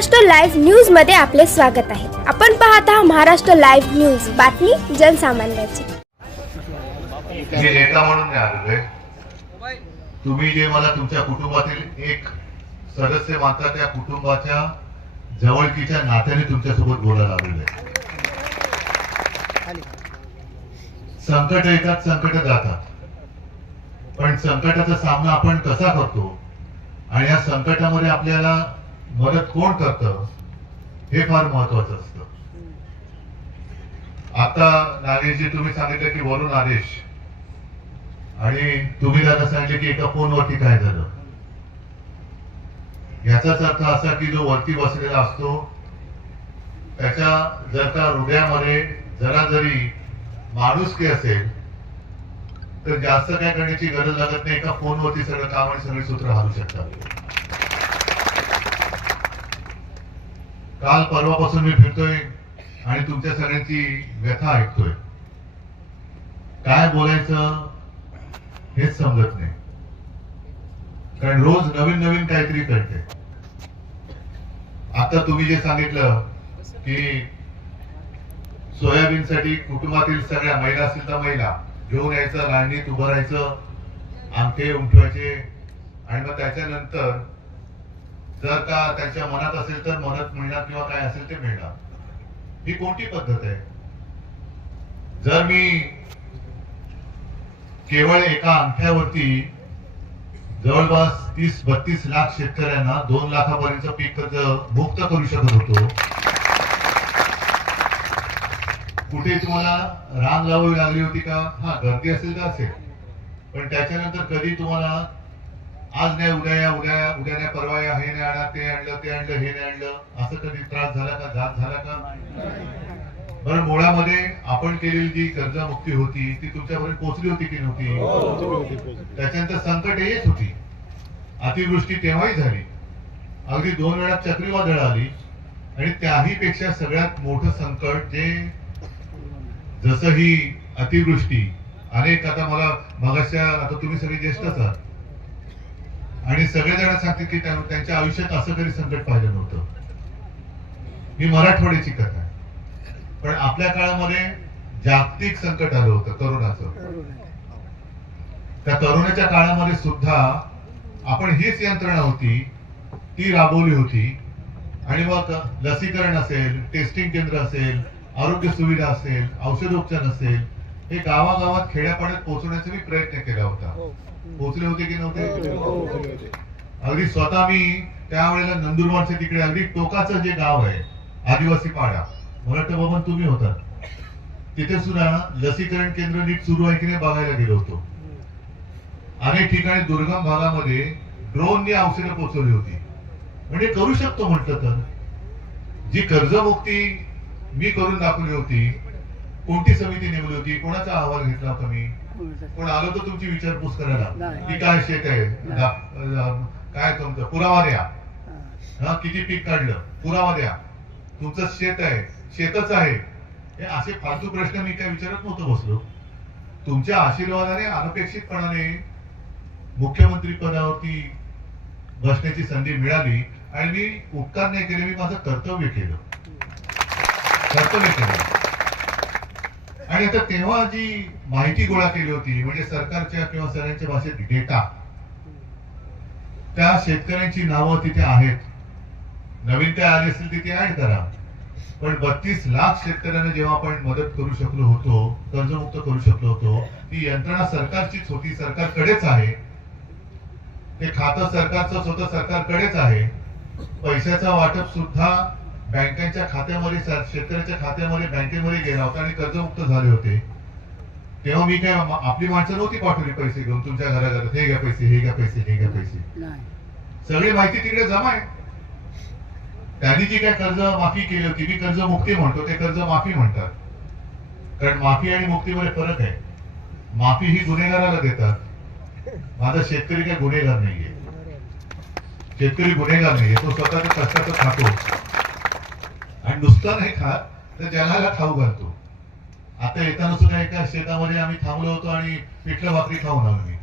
Maharashtra live न्यूजमध्ये आपले स्वागत आहे. आपण पाहत आहात महाराष्ट्र लाईव्ह न्यूज. बातमी जनसामान्याची. मी नेता म्हणून तुम्ही जे मला तुमच्या कुटुंबातील एक सदस्य मानता त्या कुटुंबाच्या जवळकीच्या नात्याने तुमच्यासोबत बोलायला आलेलो आहे. संकट येतात संकट जातात. पण संकटाचा सामना आपण कसा करतो? आणि या संकटामध्ये आपल्याला मदत कोण करतं? हे फार महत्वाचं असतं. आता नागेशजी तुम्ही सांगितलं की वरून आदेश आणि तुम्ही त्याला सांगितले की एका फोनवरती काय झालं? याचाच अर्थ असा की जो वरती बसलेला असतो त्याच्या जर का हृदयामध्ये जरा जरी माणुसकी असेल तर जास्त काय करण्याची गरज लागत नाही. एका फोनवरती सगळं काम आणि सगळी सूत्र हालू शकतात. काल परवापासून मी फिरतोय आणि तुमच्या सगळ्यांची व्यथा ऐकतोय. काय बोलायचं हेच समजत नाही. कारण रोज नवीन नवीन काहीतरी कळते आता तुम्ही जे सांगितलं की सोयाबीनसाठी कुटुंबातील सगळ्या महिला असतील तर महिला घेऊन यायचं लाईनीत उभं राहायचं आमटे उमटवायचे आणि मग त्याच्यानंतर जर का त्यांच्या मनात असेल तर मदत मिळणार किंवा काय असेल ते मिळणार. ही कोणती पद्धत आहे? जर मी केवळ एका अंगठ्यावरती जवळपास तीस बत्तीस लाख शेतकऱ्यांना दोन लाखापर्यंत पीक कर्ज मुक्त करू शकत होतो कुठे तुम्हाला रांग लावावी लागली होती का? हा गर्दी असेल तर असेल. पण त्याच्यानंतर कधी तुम्हाला आज नाही उद्या या उद्या उद्या नाही परवा या हे नाही आणा ते आणलं ते आणलं हे नाही आणलं. असं कधी त्रास झाला का जात झाला का? बरं मुळामध्ये आपण केलेली जी कर्जमुक्ती होती ती तुमच्यापर्यंत पोहोचली होती की नव्हती? त्याच्यानंतर संकट येत होती. अतिवृष्टी तेव्हाही झाली. अगदी दोन वेळा चक्रीवादळ आली. आणि त्याही पेक्षा सगळ्यात मोठं संकट जे जसं ही अतिवृष्टी अनेक आता मला मगाच्या आता तुम्ही सगळे ज्येष्ठच आहात. आणि सगळेजण सांगतील की त्यांच्या आयुष्यात असं कधी संकट पाहिलं नव्हतं. ही मराठवाड्याची कथा आहे. पण आपल्या काळामध्ये जागतिक संकट आलं होतं करोनाचं. त्या करोनाच्या काळामध्ये सुद्धा आपण हीच यंत्रणा होती ती राबवली होती. आणि मग लसीकरण असेल टेस्टिंग केंद्र असेल आरोग्य सुविधा असेल औषधोपचार असेल हे गावागावात खेड्यापाड्यात पोहोचवण्याचा मी प्रयत्न केला होता. हो. पोहोचले होते की नव्हते? अगदी स्वतः मी त्यावेळेला नंदुरबारच्या तिकडे अगदी टोकाचं जे गाव आहे आदिवासी पाडा मला वाटतं बाबा तुम्ही होता. तिथे सुद्धा लसीकरण केंद्र नीट सुरू आहे की नाही बघायला गेलो होतो. अनेक ठिकाणी दुर्गम भागामध्ये ड्रोनने औषधं पोहोचवली होती. म्हणजे करू शकतो म्हटलं तर. जी कर्जमुक्ती मी करून दाखवली होती कोणती समिती नेमली होती कोणाचा अहवाल घेतला होता मी? कोण आलो तर तुमची विचारपूस करायला. की काय शेत आहे? काय तुमचं? पुरावा द्या. हा. किती पीक काढलं? पुरावा द्या. तुमचं शेत आहे. शेतच आहे. हे असे फालतू प्रश्न मी काय विचारत नव्हतो बसलो. तुमच्या आशीर्वादाने अनपेक्षितपणाने मुख्यमंत्री पदावरती बसण्याची संधी मिळाली आणि मी उपकार नाही केले मी माझं कर्तव्य केलं. कर्तव्य केलं. आणि आता तेव्हा जी माहिती गोळा केली होती म्हणजे सरकारच्या किंवा सरांच्या भाषेत डेटा त्या शेतकऱ्यांची नावं तिथे आहेत. नवीन काय आले असतील तिथे ऍड करा. पण बत्तीस लाख शेतकऱ्यांना जेव्हा आपण मदत करू शकलो होतो कर्जमुक्त करू शकलो होतो ती यंत्रणा सरकारचीच होती सरकारकडेच आहे. ते खातं सरकारचं स्वतः सरकारकडेच आहे. पैशाचा वाटप सुद्धा बँकांच्या खात्यामध्ये शेतकऱ्याच्या खात्यामध्ये बँकेमध्ये गेला होता आणि कर्जमुक्त झाले होते. तेव्हा मी काय आपली माणसं नव्हती पाठवली पैसे घेऊन तुमच्या घराघरात. हे घ्या पैसे हे घ्या पैसे हे घ्या पैसे. सगळी माहिती तिकडे जमा आहे. त्यांनी जी काय कर्ज माफी केली होती मी कर्ज मुक्ती म्हणतो ते कर्ज माफी म्हणतात. कारण माफी आणि मुक्तीमध्ये फरक आहे. माफी ही गुन्हेगाराला देतात. माझा शेतकरी काय गुन्हेगार नाहीये. शेतकरी गुन्हेगार नाहीये. तो स्वतःच्या कष्टाचं खातो. आणि नुसतं नाही खात तर जगाला खाऊ घालतो. आता येताना सुद्धा एका शेतामध्ये आम्ही थांबलो होतो आणि पिठलं भाकरी खाऊन आलो मी.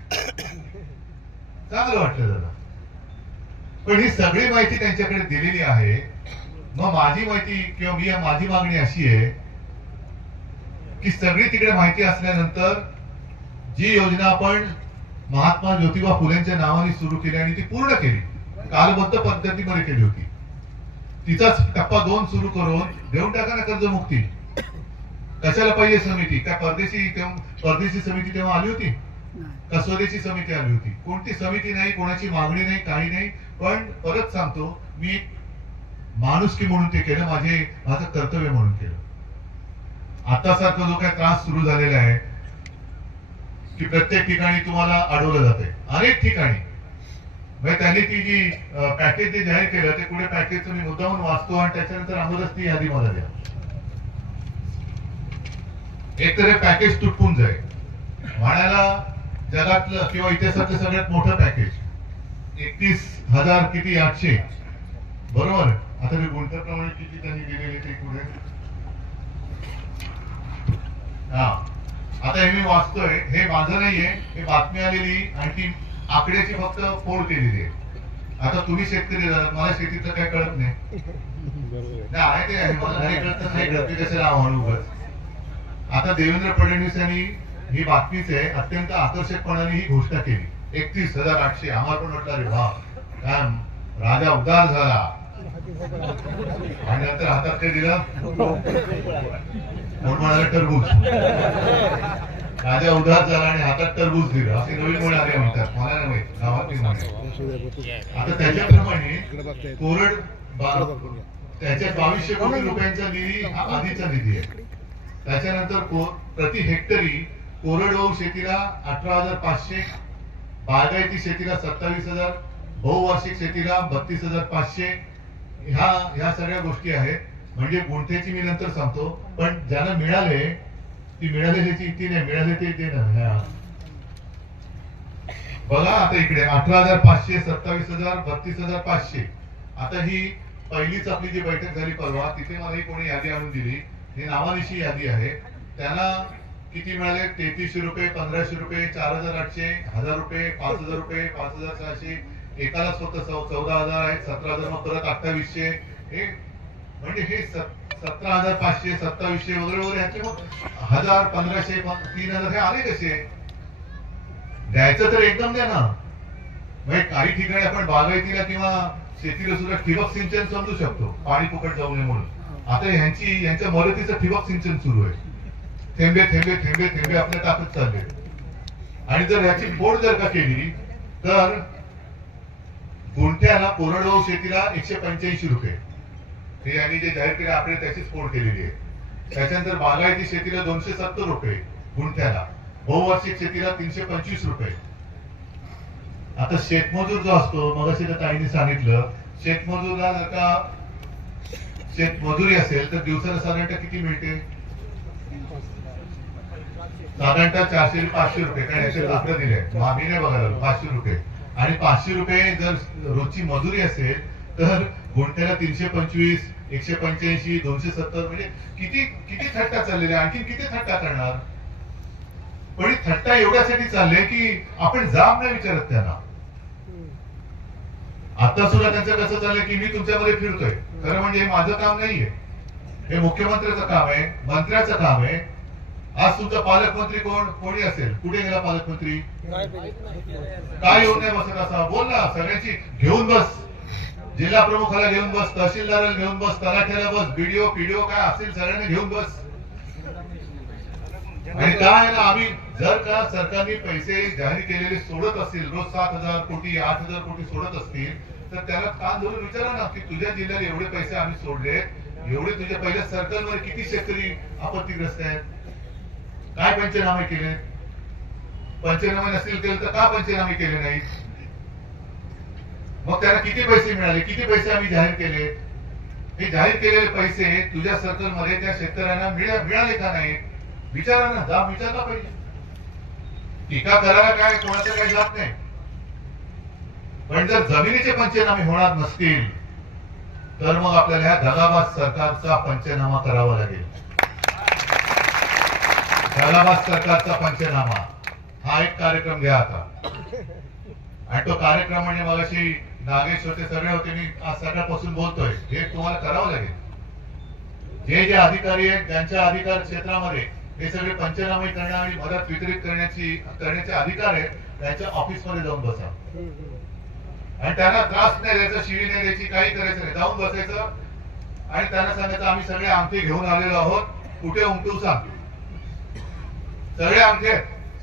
चांगलं वाटलं जरा पण ही सगळी माहिती त्यांच्याकडे दिलेली आहे. मग माझी माहिती किंवा मी माझी मागणी अशी आहे की सगळी तिकडे माहिती असल्यानंतर जी योजना आपण महात्मा ज्योतिबा फुलेंच्या नावाने सुरू केली आणि ती पूर्ण केली. कालबद्ध पद्धतीमध्ये केली होती. तिचाच टप्पा दोन सुरू करून देऊन टाका ना कर्जमुक्ती. कशाला पाहिजे समिती? काय परदेशी परदेशी समिती तेव्हा आली होती? का स्वदेशी समिती आली होती? कोणती समिती नाही कोणाची मागणी नाही काही नाही. पण परत सांगतो मी एक माणुसकी म्हणून ते केलं माझे माझं कर्तव्य म्हणून केलं. आता सारखा जो काही त्रास सुरू झालेला आहे की प्रत्येक ठिकाणी तुम्हाला अडवलं जाते अनेक ठिकाणी. म्हणजे त्यांनी ती जी पॅकेज जे जाहीर केलं ते कुठे पॅकेजचं मी मुद्दाहून वाचतो आणि त्याच्यानंतर अगोदरच ती यादी मला द्या. एक तर हे पॅकेज तुटून जाईल. म्हणायला जगातलं किंवा इतिहासातलं सगळ्यात मोठं पॅकेज एकतीस हजार किती आठशे. बरोबर? आता मी गुंठ्याप्रमाणे किती त्यांनी दिलेली ते पुढे. हा. आता हे मी वाचतोय. हे माझं नाहीये. हे बातमी आलेली. आणि ती आकड्याची फक्त फोड केलेली आहे. आता तुम्ही शेतकरी मला शेतीतलं काय कळत नाही. आहे ते नाही कळत कशाला आव्हान उगाच. आता देवेंद्र फडणवीस यांनी ही बातमीच आहे अत्यंत आकर्षकपणाने ही घोषणा केली. एकतीस हजार आठशे आम्हाला पण वाटलं अरे वा. काय राजा उदार झाला. आणि नंतर हातात काय दिलं? कोण म्हणाला? टरबूज. राजा उदार झाला आणि हातात टरबूज दिलं. असे नवीन मुळे आले म्हणतात मला नाही माहीत. आता त्याच्याप्रमाणे कोरड त्याच्यात बावीसशे कोटी रुपयांचा निधी हा आधीचा निधी आहे. त्याच्यानंतर प्रति हेक्टरी कोरडवाहू शेतीला अठरा हजार पाचशे बागायती शेतीला सत्तावीस हजार बहुवार्षिक शेतीला बत्तीस हजार पाचशे. ह्या ह्या सगळ्या गोष्टी आहेत. म्हणजे गुंठ्याची मी नंतर सांगतो. पण ज्यांना मिळाले ती मिळालेल्याची ती नाही मिळाले ते दे ना बघा आता इकडे अठरा हजार पाचशे सत्तावीस हजार बत्तीस हजार पाचशे. आता ही पहिलीच आपली जी बैठक झाली परवा तिथे मला ही कोणी यादी आणून दिली. ही नावानिशी यादी आहे. त्यांना किती मिळाले? तेहतीसशे रुपये पंधराशे रुपये चार हजार आठशे हजार रुपये पाच हजार रुपये पाच हजार सहाशे. एकालाच फक्त चौदा हजार आहेत सतरा हजार मग परत अठ्ठावीसशे. हे म्हणजे हे सत- सतरा हजार पाचशे सत्तावीसशे वगैरे वगैरे ह्याचे मग हजार पंधराशे तीन हजार हे आले कसे? द्यायचं तर एकदम द्या ना. म्हणजे काही ठिकाणी आपण बागायतीला किंवा शेतीला सुद्धा ठिबक सिंचन समजू शकतो. पाणी फुकट जाऊ नये म्हणून. आता ह्यांची यांच्या मदतीचं ठिबक सिंचन सुरू आहे. थेंबे थेंबे थेंबे थेंबे आपल्या टाकत चालले. आणि जर ह्याची फोड जर का केली तर गुंठ्याला कोरडवाहू शेतीला एकशे पंच्याऐंशी रुपये. हे यांनी जे जाहीर केले आकडे त्याचीच फोड केलेली आहे. त्याच्यानंतर बागायती शेतीला दोनशे सत्तर रुपये गुंठ्याला. बहुवार्षिक शेतीला तीनशे पंचवीस रुपये. आता शेतमजूर जो असतो मग त्या ताईने सांगितलं शेतमजूरला जर का शेतमजुरी असेल तर दिवसाला साधारणतः किती मिळते? साधारणतः चारशे पाचशे रुपये. काय याच्यात आकडे दिले आम्ही नाही बघायला पाचशे रुपये. आणि पाचशे रुपये जर रोजची मजुरी असेल तर गुंठ्याला तीनशे पंचवीस एकशे पंच्याऐंशी दोनशे सत्तर म्हणजे किती किती थट्टा चाललेले आणखी किती थट्टा करणार? पण ही थट्टा एवढ्यासाठी चालले की आपण जाब नाही विचारत त्यांना. आता सुद्धा त्यांचं कसं चाललंय की मी तुमच्यामध्ये फिरतोय. खरं म्हणजे हे माझं काम नाहीये. हे मुख्यमंत्र्याचं काम आहे मंत्र्याचं काम आहे. आज तुमचा पालकमंत्री कोण? कोणी असेल? कुठे गेला पालकमंत्री? काय येऊन नाही बसत असा? बोल ना सगळ्यांची घेऊन बस. जिल्हा प्रमुखाला घेऊन बस तहसीलदाराला घेऊन बस तलाठ्याला बस बीडीओ पीडीओ काय असतील सगळ्यांना घेऊन बस. आणि काय आहे ना आम्ही जर का सरकारने पैसे जाहीर केलेले सोडत असतील रोज सात हजार कोटी आठ हजार कोटी सोडत असतील तर त्याला कान धरून विचारा ना की तुझ्या जिल्ह्यात एवढे पैसे आम्ही सोडले एवढे तुझ्या पहिल्या सर्कलवर किती शेतकरी आपत्तीग्रस्त आहेत? काय पंचनामे केले? पंचनामे नसतील केले तर का पंचनामे केले नाहीत? मग त्याला किती पैसे मिळाले? किती पैसे आम्ही जाहीर केले? हे जाहीर केलेले पैसे तुझ्या सर्कलमध्ये त्या शेतकऱ्यांना मिळा- मिळाले का नाही? विचारा ना जा विचारला पाहिजे. टीका करायला काय कोणाचं काही जात नाही. पण जर जमिनीचे पंचनामे होणार नसतील तर मग आपल्याला ह्या दगाबाज सरकारचा पंचनामा करावा लागेल. दगाबाज सरकारचा पंचनामा. हा एक कार्यक्रम घ्या आता. आणि तो कार्यक्रम म्हणजे मग अशी नागेश होते सगळे होते मी आज सकाळपासून बोलतोय. हे तुम्हाला करावं लागेल. जे जे अधिकारी आहेत त्यांच्या अधिकार क्षेत्रामध्ये हे सगळे पंचनामे करणं आणि मदत वितरित करण्याची करण्याचे अधिकार आहेत त्यांच्या ऑफिसमध्ये जाऊन बसा. आणि त्यांना त्रास नाही द्यायचा शिवी नाही द्यायची काही करायचं नाही. जाऊन बसायचं. आणि त्यांना सांगायचं आम्ही सगळे अंगठी घेऊन आलेलो आहोत. कुठे उमटू सांग. सगळे अंगठे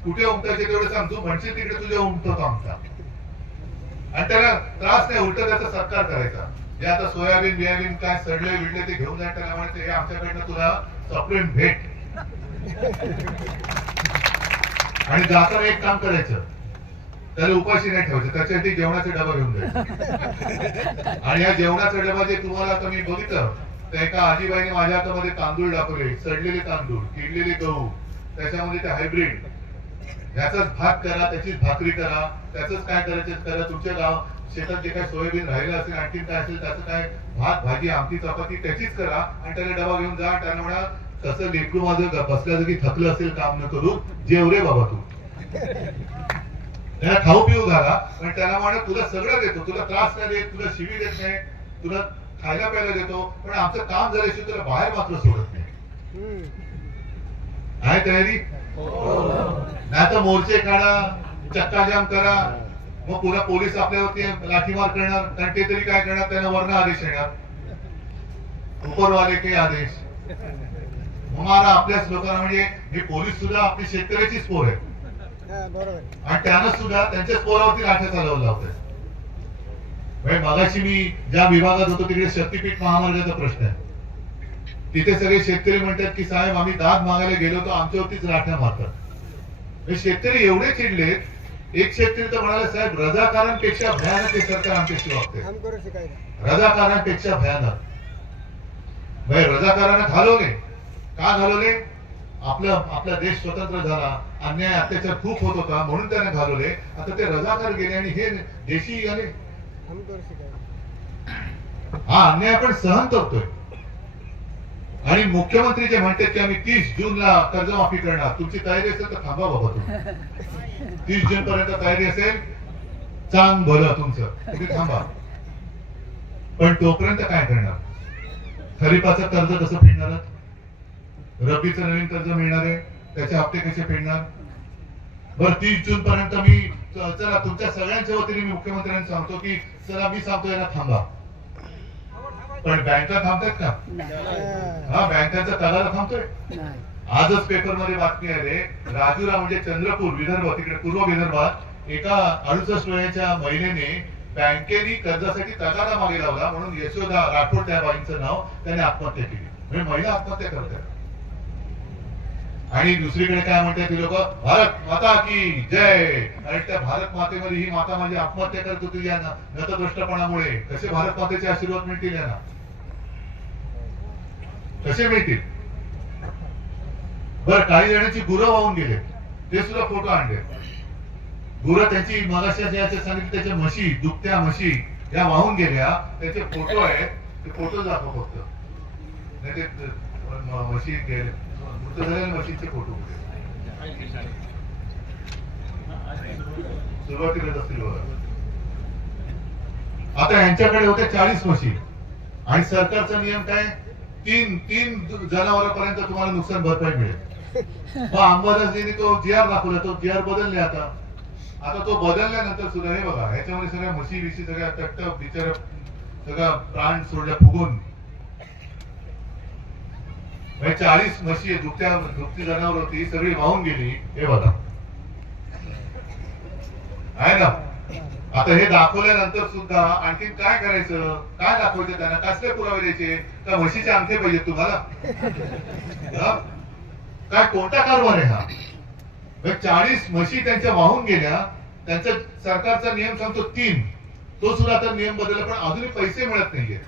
कुठे उमटायचे तेवढे सांग. तू म्हणशील तिकडे तुझे उमटतो आमचा. आणि त्याला त्रास नाही उलट त्याचा सत्कार करायचा. जे आता सोयाबीन बियाबीन काय सडले विडले ते घेऊन जाय त्याला म्हणायचं हे आमच्याकडनं तुला सप्रेम भेट. आणि जाताना एक काम करायचं. त्याला उपाशी नाही ठेवायचं त्याच्यासाठी जेवणाचा डबा घेऊन जायचं. आणि या जेवणाचा डबा जे तुम्हाला आता मी बघितलं तर एका आजीबाईने माझ्या हातामध्ये तांदूळ दाखवले सडलेले तांदूळ किडलेले गहू त्याच्यामध्ये ते हायब्रिड याचाच भात करा त्याचीच भाकरी करा त्याच काय करायचं करा. तुमच्या गाव शेतात जे काय सोयाबीन राहिलं असेल आणखी काय असेल त्याचं काय भात भाजी आमटी चपाती त्याचीच करा आणि त्याला डबा घेऊन जा. त्याला म्हणा कसं लेकरू माझं बसल्या थकलं असेल काम न करू जेवरे बाबा तू. त्याला खाऊ पिऊ घाला पण त्याला म्हणा तुला सगळं देतो तुला त्रास नाही देत तुला शिवी देत नाही तुला खायला प्यायला देतो पण आमचं काम झाल्याशिवाय तुला बाहेर मात्र सोडत नाही. आहे तयारी? नाही तर मोर्चे काढा चक्का जाम करा. मग पुन्हा पोलीस आपल्यावरती लाठीमार करणार. कारण ते तरी काय करणार? त्यांना वर्ण आदेश येणार उपरवाले के आदेश. मग आपल्याच लोकांना म्हणजे हे पोलीस सुद्धा आपली शेतकऱ्याचीच पोर आहे आणि त्यांना सुद्धा त्यांच्याच पोरावरती लाठ्या चालवलं लावतंय. म्हणजे मगाशी मी ज्या विभागात होतो तिकडे शक्तीपीठ महामार्गाचा प्रश्न आहे. तिथे सगळे शेतकरी म्हणतात की साहेब आम्ही दाद मागायला गेलो तर आमच्यावरतीच लाठ्या मारतात. हे शेतकरी एवढे चिडलेत एक शेतकरी तर म्हणाले साहेब रजाकारांपेक्षा भयानक हे सरकार आमच्याशी वागते रजाकारांपेक्षा भयानक. म्हणजे रजाकारांना घालवले. का घालवले? आपला आपला देश स्वतंत्र झाला अन्याय अत्याचार खूप होत होता म्हणून त्याने घालवले. आता ते रजाकार गेले आणि हे देशी आले. हा अन्याय आपण सहन करतोय. आणि मुख्यमंत्री जे म्हणते की आम्ही तीस जूनला कर्जमाफी करणार तुमची तयारी असेल तर थांबा बाबा तुम्ही. तीस जून पर्यंत तयारी असेल चांग भलं तुमचं. तुम्ही थांबा. पण तोपर्यंत काय करणार? खरीपाचं कर्ज कसं फेडणार? रबीचं नवीन कर्ज मिळणार आहे त्याचे हप्ते कसे फेडणार? बर तीस जून पर्यंत मी चला तुमच्या सगळ्यांच्या वतीने मी मुख्यमंत्र्यांना सांगतो की चला मी सांगतो यांना थांबा. पण बँका थांबतात का? हा बँकांचा तगादा थांबतोय? आजच पेपरमध्ये बातमी आली राजुरा म्हणजे चंद्रपूर विदर्भ तिकडे पूर्व विदर्भात एका अडुसष्ट वयाच्या महिलेने बँकेने कर्जासाठी तगादा मागे लावला म्हणून यशोदा राठोड त्या बाईंचं नाव त्याने आत्महत्या केली. म्हणजे महिला आत्महत्या करतात. आणि दुसरीकडे काय म्हणतात ती लोक? भारत माता की जय. आणि त्या भारत मातेमध्ये ही माता माझी आत्महत्या करत होती या नतभ्रष्टपणामुळे कसे भारत मातेचे आशीर्वाद मिळतील यांना? कसे मिळतील? बर काही जणांची गुरं वाहून गेले. ते सुद्धा फोटो आणले. गुरं त्यांची मगाशी ज्याच्या सांगितलं त्याच्या म्हशी दुखत्या म्हशी या वाहून गेल्या. त्याचे फोटो आहेत. ते फोटो दाखव फक्त. नाही ते म्हशी गेले. मृत फोटो कुठे आता यांच्याकडे होते चाळीस मशीन आणि सरकारचा नियम काय? तीन तीन जनावरांपर्यंत तुम्हाला नुकसान भरपाई मिळेल. मग अंबादासजीने तो जी आर दाखवला तो जी आर बदलले आता. आता तो बदलल्यानंतर सुद्धा हे बघा ह्याच्यामध्ये सगळ्या म्हशी विशी सगळ्या तट्ट बिचार सगळा प्राण सोडल्या फुगून. म्हणजे चाळीस म्हशी दुखत्या दुभती जनावर होती सगळी वाहून गेली हे बघा. आहे ना? आता हे दाखवल्यानंतर सुद्धा आणखी काय करायचं? काय दाखवायचं त्यांना? कसले पुरावे द्यायचे? का म्हशीचे अंगठे पाहिजे तुम्हाला. काय कोणता कारभार आहे हा चाळीस म्हशी त्यांच्या वाहून गेल्या. त्यांचा सरकारचा नियम सांगतो तीन. तो सुद्धा आता नियम बदलला पण अजूनही पैसे मिळत नाहीये.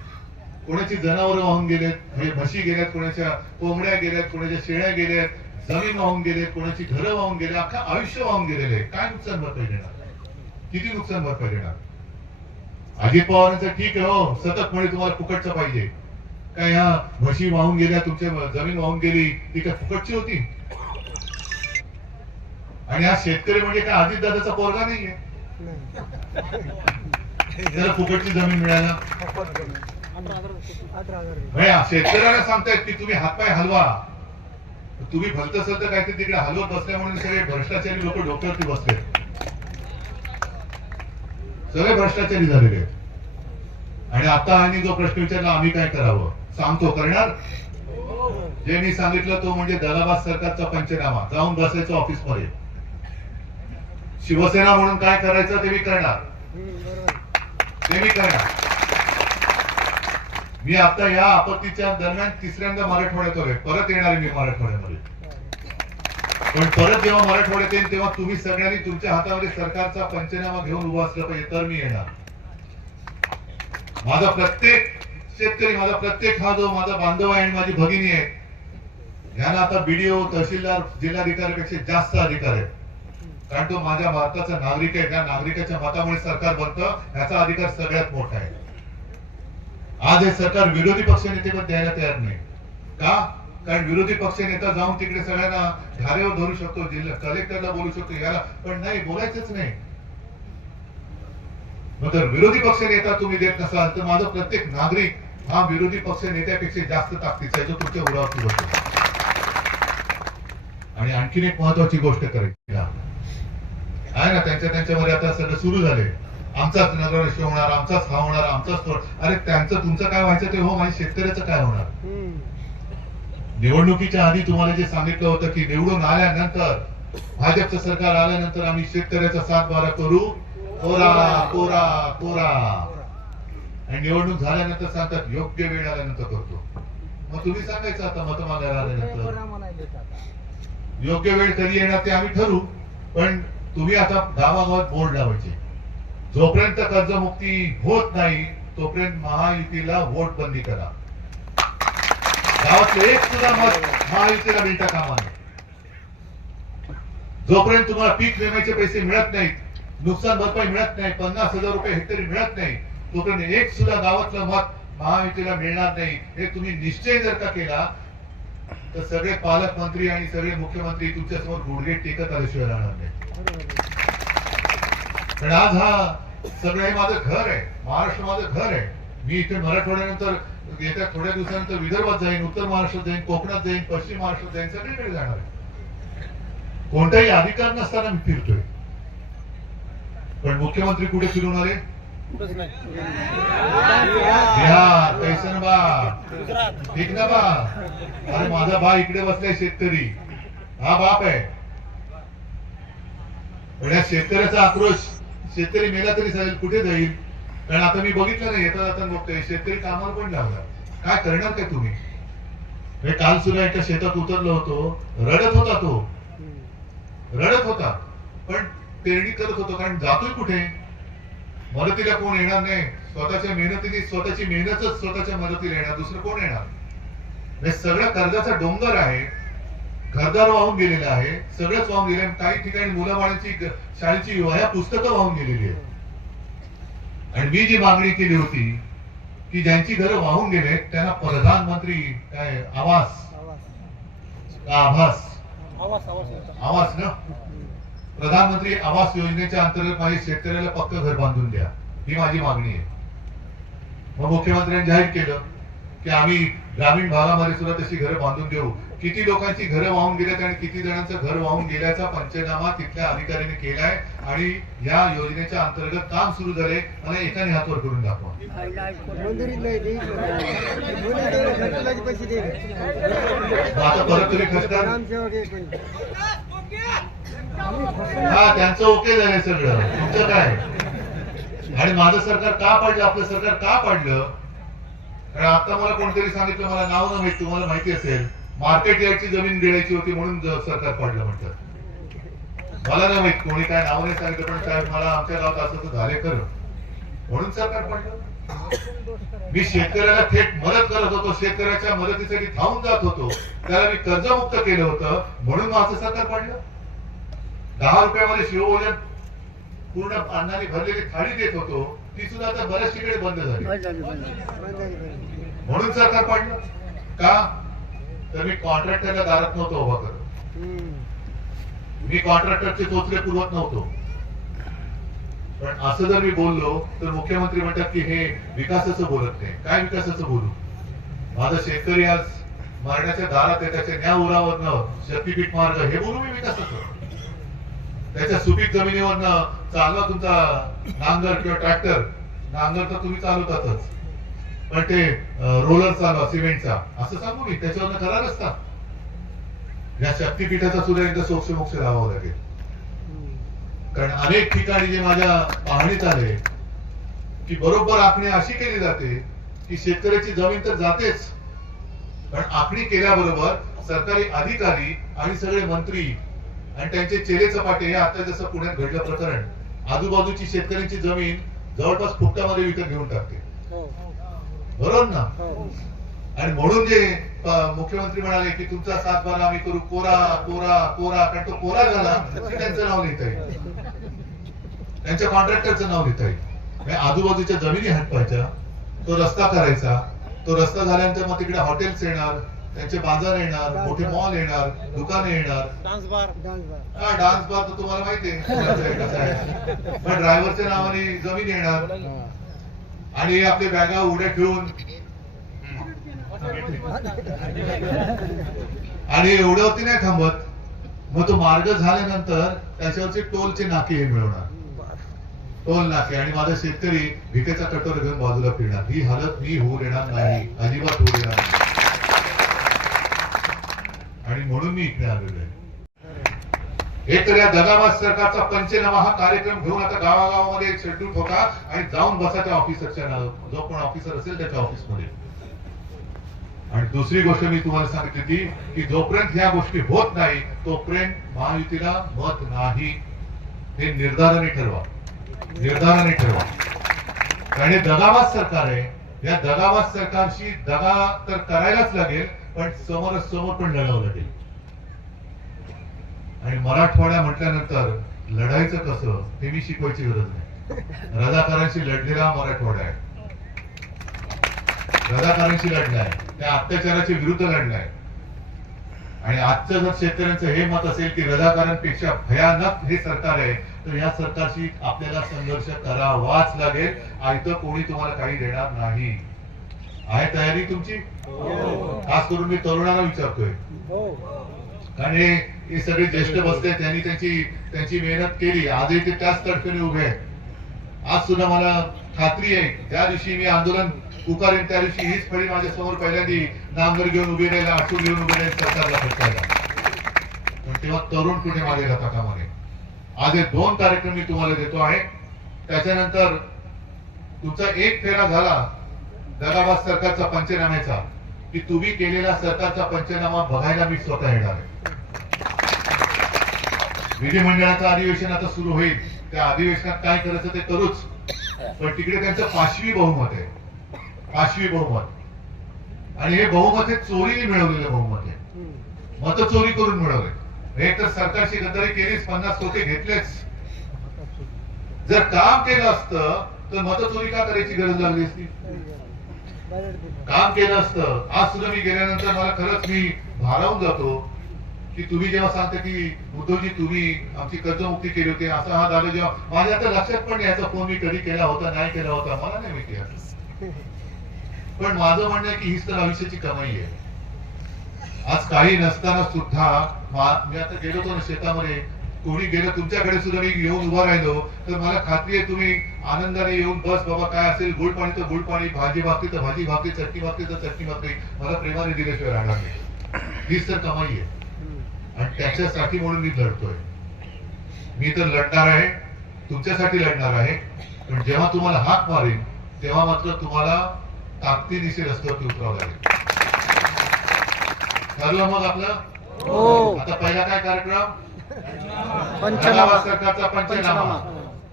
कोणाची जनावरं वाहून गेलेत म्हणजे म्हशी गेल्यात कोणाच्या कोंबड्या गेल्यात कोणाच्या शेळ्या गेल्यात जमीन वाहून गेलेत कोणाची घरं वाहून गेले अख्खा आयुष्य वाहून गेलेलं आहे. काय नुकसान भरपाई देणार? किती नुकसान भरपाई देणार? अजित पवारांचं ठीक आहे हो. सतत म्हणे तुम्हाला फुकटचं पाहिजे. काय ह्या म्हशी वाहून गेल्या तुमच्या जमीन वाहून गेली ती काय फुकटची होती? आणि हा शेतकरी म्हणजे काय अजित दादाचा पोरगा नाहीये? नाही. त्याला फुकटची जमीन मिळायला? शेतकऱ्याला सांगतायत की तुम्ही हातपाय हलवा. तुम्ही भलत असेल तर काहीतरी तिकडे हलवत बसल्या म्हणून सगळे भ्रष्टाचारी लोक डोक्यावरती बसले सगळे भ्रष्टाचारी झालेले. आणि आता आणि जो प्रश्न विचारला आम्ही काय करावं? सांगतो करणार? जे मी सांगितलं तो म्हणजे दलाबाद सरकारचा पंचनामा. जाऊन बसायचं ऑफिसमध्ये शिवसेना म्हणून काय करायचं ते मी करणार. ते मी करणार. मी आता या आपत्तीच्या दरम्यान तिसऱ्यांदा मराठवाड्यात आलोय परत येणार मी मराठवाड्यामध्ये. पण परत जेव्हा मराठवाड्यात येईल तेव्हा तुम्ही सगळ्यांनी तुमच्या हातामध्ये सरकारचा पंचनामा घेऊन उभा असलं पाहिजे तर मी येणार. माझा प्रत्येक शेतकरी माझा प्रत्येक हा जो माझा बांधव आहे आणि माझी भगिनी आहे यांना आता बीडीओ तहसीलदार जिल्हाधिकाऱ्यापेक्षा जास्त अधिकार आहे कारण तो माझ्या भारताचा नागरिक आहे त्या नागरिकाच्या मतामुळे सरकार बनतं याचा अधिकार सगळ्यात मोठा आहे. आज हे सरकार विरोधी पक्ष नेते पण द्यायला तयार नाही. का? कारण विरोधी पक्ष नेता जाऊन तिकडे सगळ्यांना धारेवर धरू शकतो जिल्हा कलेक्टरला बोलू शकतो याला. पण नाही बोलायचंच नाही. मग तर विरोधी पक्ष नेता तुम्ही देत नसाल तर माझा प्रत्येक नागरिक हा विरोधी पक्ष नेत्यापेक्षा जास्त ताकदीचा आहे जो तुमच्या उरावरती होतो आणि आणखीन एक महत्वाची गोष्ट करायची. आहे ना त्यांच्या त्यांच्यामध्ये आता सगळं सुरू झाले आमचाच नगराध्यक्ष होणार आमचाच हा होणार आमचाच तो अरे त्यांचं तुमचं काय व्हायचं ते हो माझ्या शेतकऱ्याचं काय होणार. निवडणुकीच्या आधी तुम्हाला जे सांगितलं होतं की निवडून आल्यानंतर भाजपचं सरकार आल्यानंतर आम्ही शेतकऱ्याचा सात बारा करू. कोरा कोरा कोरा. आणि निवडणूक झाल्यानंतर सांगतात योग्य वेळ आल्यानंतर करतो. मग तुम्ही सांगायचं आता मत मागायला आल्यानंतर. योग्य वेळ कधी येणार ते आम्ही ठरवू. पण तुम्ही आता गावागावात बोर्ड लावायचे. जोपर्यंत कर्जमुक्ती होत नाही तोपर्यंत महायुतीला वोट बंदी करा. गावातलं एक सुद्धा मत महायुतीला मिळता कामा नये जोपर्यंत तुम्हाला पीक विम्याचे पैसे मिळत नाहीत नुकसान भरपाई मिळत नाही पन्नास हजार रुपये हेक्टरी मिळत नाही तोपर्यंत एक सुद्धा गावातलं मत महायुतीला मिळणार नाही हे तुम्ही निश्चय जर का केला तर सगळे पालकमंत्री आणि सगळे मुख्यमंत्री तुमच्यासमोर गुडघे टेकत आल्याशिवाय राहणार नाही पण आज हा सगळं हे माझं घर आहे. महाराष्ट्र माझं घर आहे. मी इथे मराठवाड्यानंतर येत्या थोड्या दिवसानंतर विदर्भात जाईन उत्तर महाराष्ट्रात जाईन कोकणात जाईन पश्चिम महाराष्ट्रात जाईन सगळीकडे जाणार आहे. कोणताही अधिकार नसताना मी फिरतोय. पण मुख्यमंत्री कुठे फिरून आले? बिहार कैसन बा ठीक ना बा अरे माझा बा इकडे बसलाय शेतकरी. हा बाप आहे. पण या शेतकऱ्याचा आक्रोश शेतकरी मेला तरी चालेल कुठे जाईल? कारण आता मी बघितलं नाही येता जाता बघतोय शेतकरी कामावर पण लावला. काय करणार काय तुम्ही? काल सुद्धा एका शेतात उतरलो होतो. रडत होता तो. रडत होता. पण पेरणी करत होतो कारण जातोय कुठे? मदतीला कोण येणार नाही. स्वतःच्या मेहनतीने स्वतःची मेहनतच स्वतःच्या मदतीला येणार. दुसरं कोण येणार? हे सगळं कर्जाचा डोंगर आहे. घरदार वाहून गेलेलं आहे सगळंच वाहून गेले काही ठिकाणी मुलं बाळांची शाळेची वह्या पुस्तकं वाहून गेलेली आहेत. आणि मी जी मागणी केली होती की ज्यांची घरं वाहून गेले त्यांना प्रधानमंत्री काय आवास? आवास. आभास आवास ना? प्रधानमंत्री आवास योजनेच्या अंतर्गत माझ्या शेतकऱ्याला पक्क घर बांधून द्या. ही माझी मागणी आहे. मग मुख्यमंत्र्यांनी जाहीर केलं की आम्ही ग्रामीण भागामध्ये सुद्धा तशी घरं बांधून देऊ. किती लोकांची घरं वाहून गेल्यात आणि किती जणांचं घर वाहून गेल्याचा पंचनामा तिथल्या अधिकाऱ्याने केलाय आणि या योजनेच्या अंतर्गत काम सुरू झाले मला एकाने हातवर करून दाखवा. आता परत तुम्ही खर्चदार हा त्यांचं ओके झालंय सगळं. तुमचं काय? आणि माझं सरकार का पडलं? आपलं सरकार का पडलं? कारण आता मला कोणतरी सांगितलं मला नाव न माहीत तुम्हाला माहिती असेल. मार्केट यार्डची जमीन देण्याची होती म्हणून सरकार पडलं म्हणतात. मला नाही माहीत कोणी काय नाव नाही सांगितलं पण साहेब मला आमच्या गावात असं तर झाले खरं. म्हणून सरकार पडलं मी शेतकऱ्याला थेट मदत करत होतो शेतकऱ्याच्या मदतीसाठी धावून जात होतो. त्याला मी कर्जमुक्त केलं होतं म्हणून माझं सरकार पडलं दहा रुपयामध्ये शिवभोजन पूर्ण अन्नाने भरलेली थाळी देत होतो ती सुद्धा आता बऱ्याच ठिकाणी बंद झाली. म्हणून सरकार पडलं का? तर मी कॉन्ट्रॅक्टरला दारात नव्हतो उभा करत. मी कॉन्ट्रॅक्टरचे चोचले पुरवत नव्हतो. पण असं जर मी बोललो तर मुख्यमंत्री म्हणतात की हे विकासाचं बोलत नाही. काय विकासाचं बोलू? माझा शेतकरी आज मरण्याच्या दारात आहे त्याच्या न्या उरावरनं शक्तीपीठ मार्ग हे बोलू मी विकासाचं? त्याच्या सुपीक जमिनीवरनं चालवा तुमचा नांगर किंवा ट्रॅक्टर. नांगर तर तुम्ही चालवतातच. पण ते रोलर चालवा सिमेंटचा असं सांगू मी त्याच्यावर करा रस्ता या शक्तीपीठाचा सुद्धा एकदा सोक्ष मोक्ष लावावं लागेल. कारण अनेक ठिकाणी जे माझ्या पाहणीत आले की बरोबर आखणी अशी केली जाते की शेतकऱ्याची जमीन तर जातेच. पण आखणी केल्याबरोबर सरकारी अधिकारी आणि सगळे मंत्री आणि त्यांचे चेले चपाटे हे आता जसं पुण्यात घडलं प्रकरण आजूबाजूची शेतकऱ्यांची जमीन जवळपास फुकटामध्ये विकत घेऊन टाकते. हो. बरोबर ना? आणि म्हणून जे मुख्यमंत्री म्हणाले की तुमचा सातबारा आम्ही करू. कोरा कोरा कोरा कारण तो कोरा झाला की त्यांचं नाव लिहिता येईल. त्यांच्या कॉन्ट्रॅक्टरचं नाव लिहिता येईल. म्हणजे आजूबाजूच्या जमिनी हटवायच्या तो रस्ता करायचा. तो रस्ता झाल्यानंतर मग तिकडे हॉटेल्स येणार त्यांचे बाजार येणार मोठे मॉल येणार दुकाने येणार. Dance bar. Dance bar. हा डान्स बार तर तुम्हाला माहिती आहे. आहे, आहे ड्रायव्हरच्या नावाने जमीन येणार. आणि हे आपले बॅगा उड्या ठेवून. आणि एवढ्यावरती नाही थांबत. मग तो मार्ग झाल्यानंतर त्याच्यावरचे टोलचे नाके हे मिळवणार. टोल नाके. आणि माझा शेतकरी भिकेचा कटोर घेऊन बाजूला फिरणार. ही हालत मी होऊ देणार नाही. अजिबात होऊ देणार नाही. आणि म्हणून मी इकडे आलेलो आहे. एक तर या दगाबाज सरकारचा पंचनामा हा कार्यक्रम घेऊन आता गावागावामध्ये एक शेड्यूल ठोका आणि जाऊन बसा त्या ऑफिसरच्या जो कोण ऑफिसर असेल त्याच्या ऑफिसमध्ये आणि दुसरी गोष्ट मी तुम्हाला सांगितली ती की जोपर्यंत ह्या गोष्टी होत नाही तोपर्यंत महायुतीला मत नाही. हे निर्धाराने ठरवा. निर्धाराने ठरवा. कारण हे दगाबाज सरकार आहे. या दगाबाज सरकारशी दगा तर करायलाच लागेल पण समोर समोर पण लढावं लागेल. आणि मराठवाड्या म्हटल्यानंतर लढायचं कसं हे मी शिकवायची गरज नाही. रजाकारांशी लढलेला मराठवाडा आहे. रजाकारांशी लढलाय त्या अत्याचाराच्या विरुद्ध लढलाय आणि आजचं जर शेतकऱ्यांचं हे मत असेल की रजाकारांपेक्षा भयानक हे सरकार आहे तर या सरकारशी आपल्याला संघर्ष करावाच लागेल. आयतं कोणी तुम्हाला काही देणार नाही. आहे तयारी तुमची? खास करून मी तरुणाला विचारतोय. कारण हे सगळे ज्येष्ठ बसले त्यांनी त्यांची त्यांची मेहनत केली. आजही ते त्याच तडफेने उभे आहेत. आज सुद्धा मला खात्री आहे त्या दिवशी मी आंदोलन पुकारेन त्या दिवशी हीच फळी माझ्यासमोर पहिल्यांदी नामगर घेऊन उभी राहिला आठवून घेऊन उभी राहील सरकारला पण तेव्हा तरुण कुठे मागे जाता आज हे दोन कार्यक्रम मी तुम्हाला देतो आहे. त्याच्यानंतर तुमचा एक फेरा झाला दगाबाद सरकारचा पंचनाम्याचा. की तुम्ही केलेला सरकारचा पंचनामा बघायला मी स्वतः येणार आहे. विधिमंडळाचं अधिवेशन आता सुरू होईल. त्या अधिवेशनात काय करायचं ते करूच. पण तिकडे त्यांचं पाचवी बहुमत आहे. पाचवी बहुमत. आणि हे बहुमत हे चोरीने मिळवलेलं बहुमत आहे. मत चोरी करून मिळवले. एक तर सरकारची गद्दारी केलीच पन्नास कोटी घेतलेच. जर काम केलं असतं तर मतचोरी का करायची गरज लागली असती? काम केलं असतं. आज सुद्धा मी गेल्यानंतर मला खरंच मी भारावून जातो. की तुम्ही जेव्हा सांगता की उद्धवजी तुम्ही आमची कर्जमुक्ती केली होती असा हा झालं जेव्हा माझ्या आता लक्षात पण याचा फोन मी कधी केला होता नाही केला होता मला नाही माहिती आहे. पण माझं म्हणणं आहे की हीच तर आयुष्याची कमाई आहे. आज काही नसताना सुद्धा मी आता गेलो होतो ना शेतामध्ये कोणी गेलं तुमच्याकडे सुद्धा मी येऊन उभा राहिलो तर मला खात्री आहे तुम्ही आनंदाने येऊन बस बाबा काय असेल गुळ पाणी तर गुळ पाणी भाजी भाकरी तर भाजी भाकरी चटणी भाकरी तर चटणी भाकरी मला प्रेमाने दिल्याशिवाय राहणार नाही. हीच तर कमाई आहे. आणि त्याच्यासाठी म्हणून मी लढतोय. मी तर लढणार आहे तुमच्यासाठी लढणार आहे पण जेव्हा तुम्हाला हाक मारेन तेव्हा मात्र तुम्हाला ताकदीनिशी रस्त्यावरती उतरावं लागेल. ठरलं मग आपलं? हो. आता पहिला काय कार्यक्रम? पंचनामा. सरकारचा पंचनामा.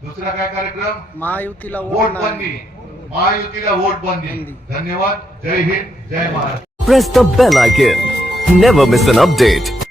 दुसरा काय कार्यक्रम? महायुतीला वोट बंदी. महायुतीला वोट बंदी. धन्यवाद. जय हिंद जय Maharashtra. Press the bell icon. Never miss an update.